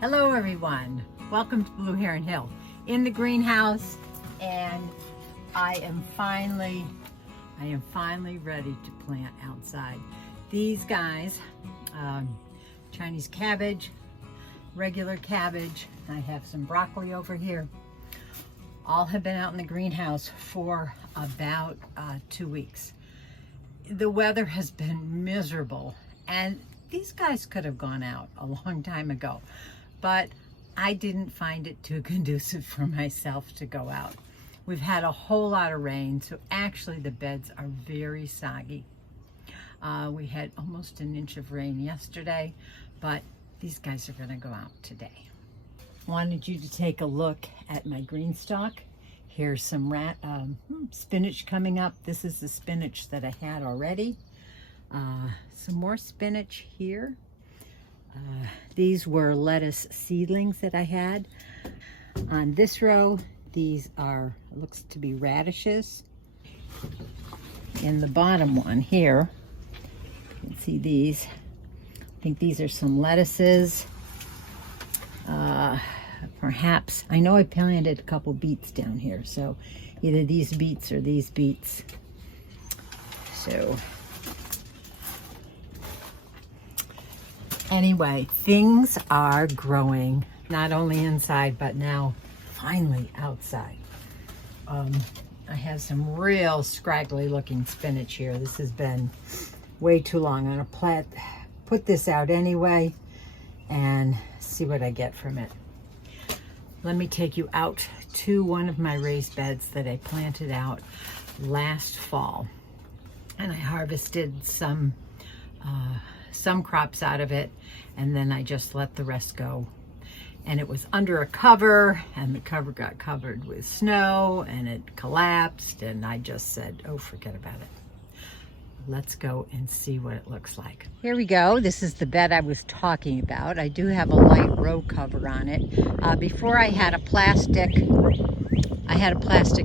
Hello everyone, welcome to Blue Heron Hill in the greenhouse, and I am finally ready to plant outside. These guys, Chinese cabbage, regular cabbage, I have some broccoli over here, all have been out in the greenhouse for about 2 weeks. The weather has been miserable, and these guys could have gone out a long time ago, but I didn't find it too conducive for myself to go out. We've had a whole lot of rain, so actually the beds are very soggy. We had almost an inch of rain yesterday, but these guys are gonna go out today. Wanted you to take a look at my green stalk. Here's some spinach coming up. This is the spinach that I had already. Some more spinach here. These were lettuce seedlings that I had. On this row, these are, looks to be radishes. In the bottom one here, you can see these. I think these are some lettuces. Perhaps, I know I planted a couple beets down here, so either these beets or these beets. So anyway, things are growing, not only inside, but now finally outside. I have some real scraggly looking spinach here. This has been way too long. I'm gonna put this out anyway and see what I get from it. Let me take you out to one of my raised beds that I planted out last fall. And I harvested some crops out of it, and then I just let the rest go. And it was under a cover, and the cover got covered with snow, and it collapsed, and I just said, oh, forget about it. Let's go and see what it looks like. Here we go. This is the bed I was talking about. I do have a light row cover on it. Before I had a plastic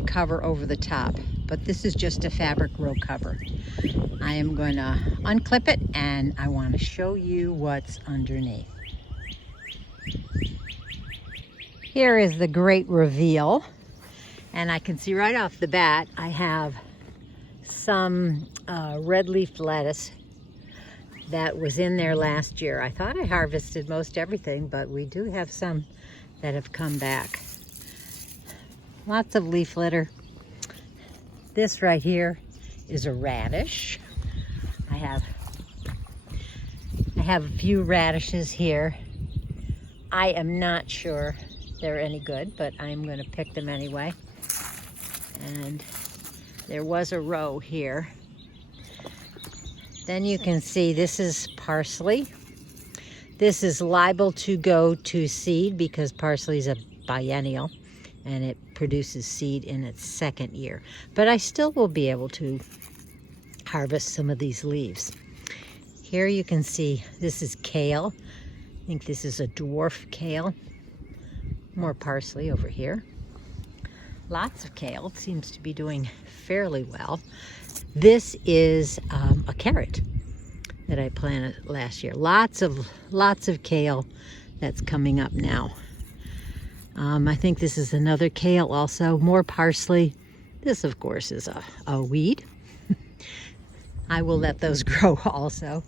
cover over the top, but this is just a fabric row cover. I am going to unclip it, and I want to show you what's underneath. Here is the great reveal, and I can see right off the bat I have some red leaf lettuce that was in there last year. I thought I harvested most everything, but we do have some that have come back. Lots of leaf litter. This right here is a radish. I have a few radishes here. I am not sure they're any good, but I'm going to pick them anyway. And there was a row here. Then you can see this is parsley. This is liable to go to seed because parsley is a biennial and it produces seed in its second year. But I still will be able to harvest some of these leaves. Here you can see this is kale. I think this is a dwarf kale. More parsley over here. Lots of kale. It seems to be doing fairly well. This is a carrot that I planted last year. Lots of kale that's coming up now. I think this is another kale also. More parsley. This, of course, is a weed. I will let those grow also.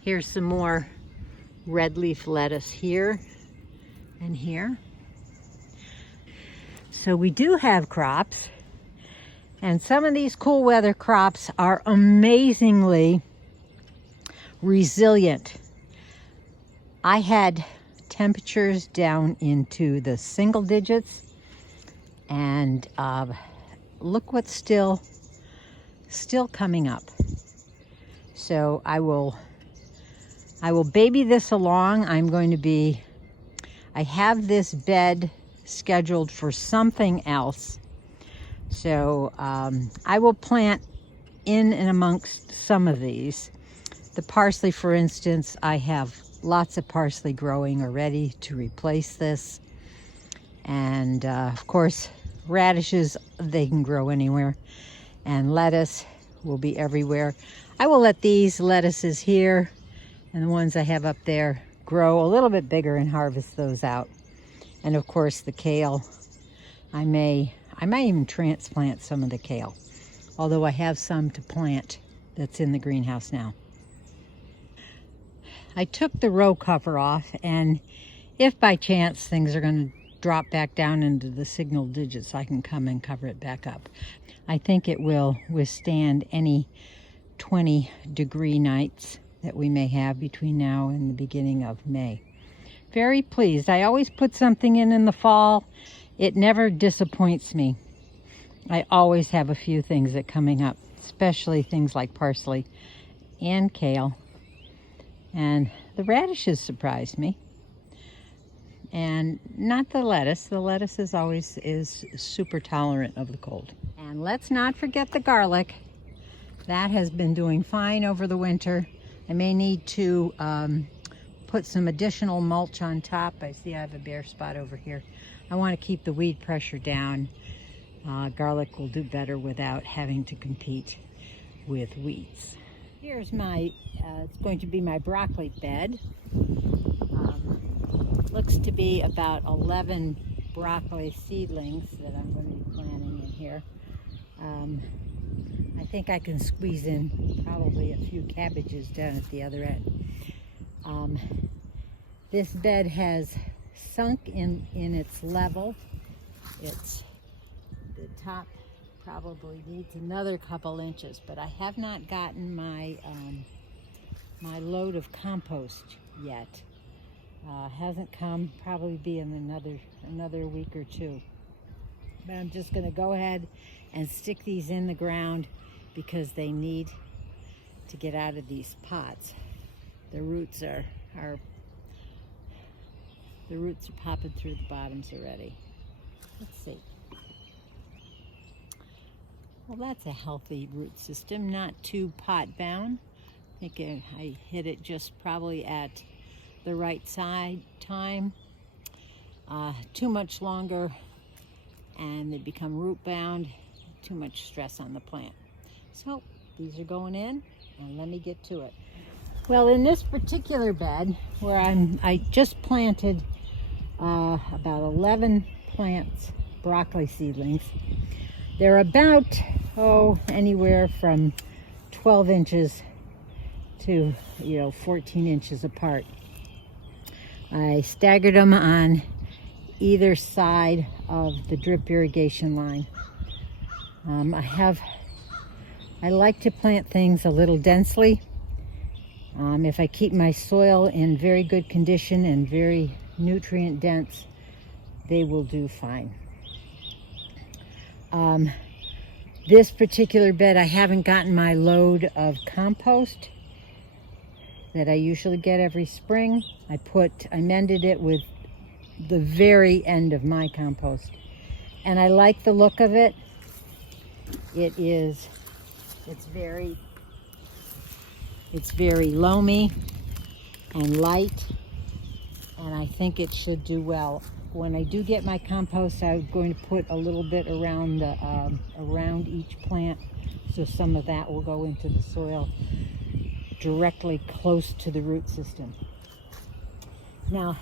Here's some more red leaf lettuce here and here. So we do have crops, and some of these cool weather crops are amazingly resilient. I had temperatures down into the single digits, and look what's still coming up. So I will baby this along. I have this bed scheduled for something else. So I will plant in and amongst some of these. The parsley, for instance, I have lots of parsley growing already to replace this. And of course, radishes, they can grow anywhere. And lettuce will be everywhere. I will let these lettuces here and the ones I have up there grow a little bit bigger and harvest those out. And of course the kale, I might even transplant some of the kale, although I have some to plant that's in the greenhouse now. I took the row cover off, and if by chance things are going to drop back down into the single digits, I can come and cover it back up. I think it will withstand any 20-degree nights that we may have between now and the beginning of May. Very pleased. I always put something in the fall. It never disappoints me. I always have a few things that coming up, especially things like parsley and kale. And the radishes surprised me. And not the lettuce. The lettuce is super tolerant of the cold. And let's not forget the garlic. That has been doing fine over the winter. I may need to put some additional mulch on top. I see I have a bare spot over here. I want to keep the weed pressure down. Garlic will do better without having to compete with weeds. Here's my, it's going to be my broccoli bed. Looks to be about 11 broccoli seedlings that I'm going to be planting in here. I think I can squeeze in probably a few cabbages down at the other end. This bed has sunk in its level. It's the top probably needs another couple inches, but I have not gotten my my load of compost yet. Hasn't come, probably be in another week or two. But I'm just going to go ahead and stick these in the ground because they need to get out of these pots. The roots are popping through the bottoms already. Let's see. Well, that's a healthy root system, not too pot bound. I think I hit it just probably at the right side time. Too much longer and they become root bound. Too much stress on the plant. So these are going in, and let me get to it. Well, in this particular bed where I just planted about 11 plants, broccoli seedlings. They're about anywhere from 12 inches to 14 inches apart. I staggered them on either side of the drip irrigation line. I like to plant things a little densely. If I keep my soil in very good condition and very nutrient dense, they will do fine. This particular bed, I haven't gotten my load of compost that I usually get every spring. I mended it with the very end of my compost, and I like the look of it. It's very loamy and light, and I think it should do well. When I do get my compost, I'm going to put a little bit around around each plant, so some of that will go into the soil directly close to the root system. Now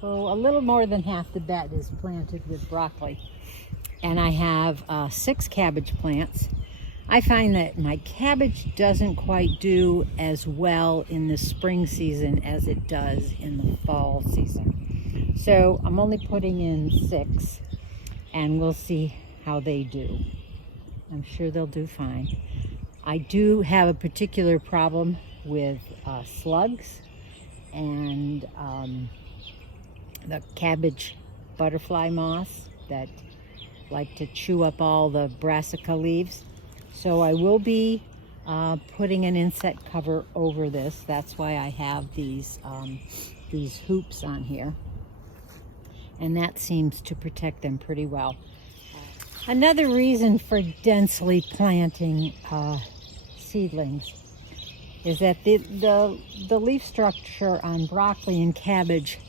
a little more than half the bed is planted with broccoli, and I have 6 cabbage plants. I find that my cabbage doesn't quite do as well in the spring season as it does in the fall season. So I'm only putting in 6, and we'll see how they do. I'm sure they'll do fine. I do have a particular problem with slugs and the cabbage butterfly moths that like to chew up all the brassica leaves. So I will be putting an insect cover over this. That's why I have these hoops on here. And that seems to protect them pretty well. Another reason for densely planting seedlings is that the leaf structure on broccoli and cabbage,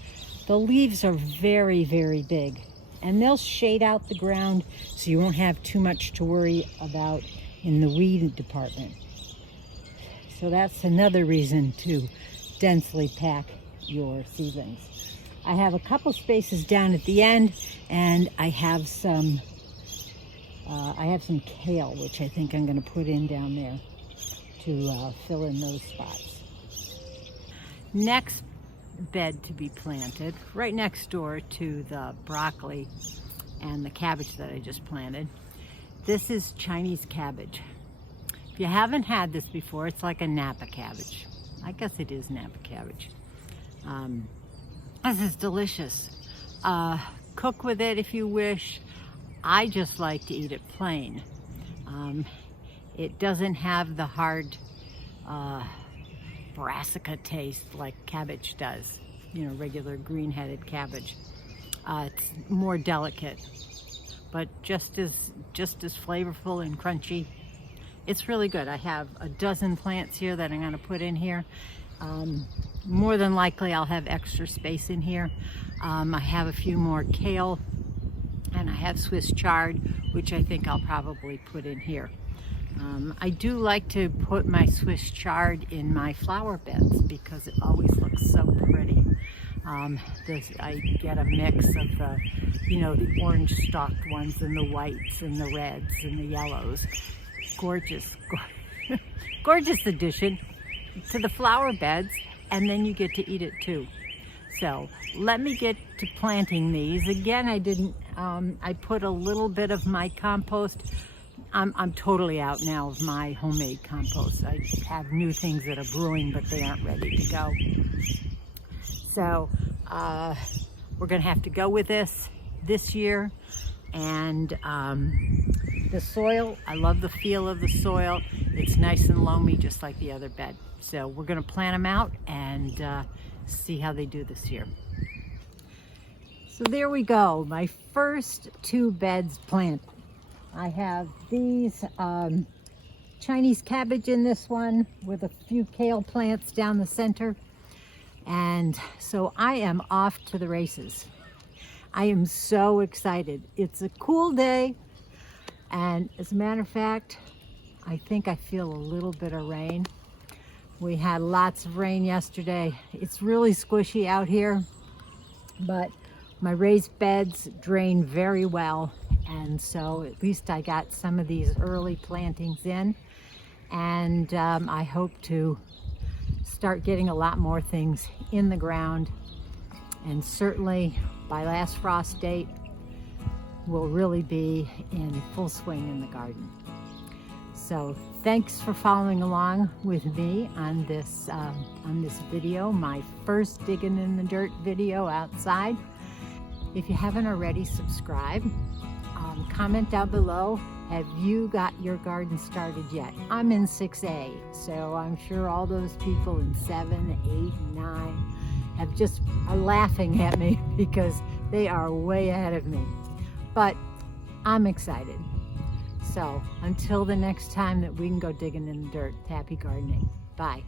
the leaves are very, very big. And they'll shade out the ground so you won't have too much to worry about in the weed department. So that's another reason to densely pack your seedlings. I have a couple spaces down at the end, and I have some kale, which I think I'm going to put in down there to fill in those spots. Next bed to be planted, right next door to the broccoli and the cabbage that I just planted. This is Chinese cabbage. If you haven't had this before, it's like a Napa cabbage. I guess it is Napa cabbage. This is delicious. Cook with it if you wish. I just like to eat it plain. It doesn't have the hard brassica taste like cabbage does, you know, regular green-headed cabbage. It's more delicate, but just as flavorful and crunchy. It's really good. I have a dozen plants here that I'm going to put in here. More than likely I'll have extra space in here. I have a few more kale, and I have Swiss chard, which I think I'll probably put in here. I do like to put my Swiss chard in my flower beds because it always looks so pretty. I get a mix of the, you know, the orange stalked ones and the whites and the reds and the yellows. Gorgeous, gorgeous addition to the flower beds, and then you get to eat it too. So let me get to planting these. Again, I put a little bit of my compost. I'm totally out now of my homemade compost. I have new things that are brewing, but they aren't ready to go. So we're gonna have to go with this year. And the soil, I love the feel of the soil. It's nice and loamy, just like the other bed. So we're gonna plant them out and see how they do this year. So there we go, my first 2 beds planted. I have these Chinese cabbage in this one with a few kale plants down the center. And so I am off to the races. I am so excited. It's a cool day. And as a matter of fact, I think I feel a little bit of rain. We had lots of rain yesterday. It's really squishy out here, but my raised beds drain very well. And so at least I got some of these early plantings in, and I hope to start getting a lot more things in the ground. And certainly by last frost date, we'll really be in full swing in the garden. So thanks for following along with me on this video, my first digging in the dirt video outside. If you haven't already, subscribe. Comment down below, have you got your garden started yet? I'm in 6A, so I'm sure all those people in 7, 8, 9 are laughing at me because they are way ahead of me. But I'm excited. So until the next time that we can go digging in the dirt, happy gardening. Bye.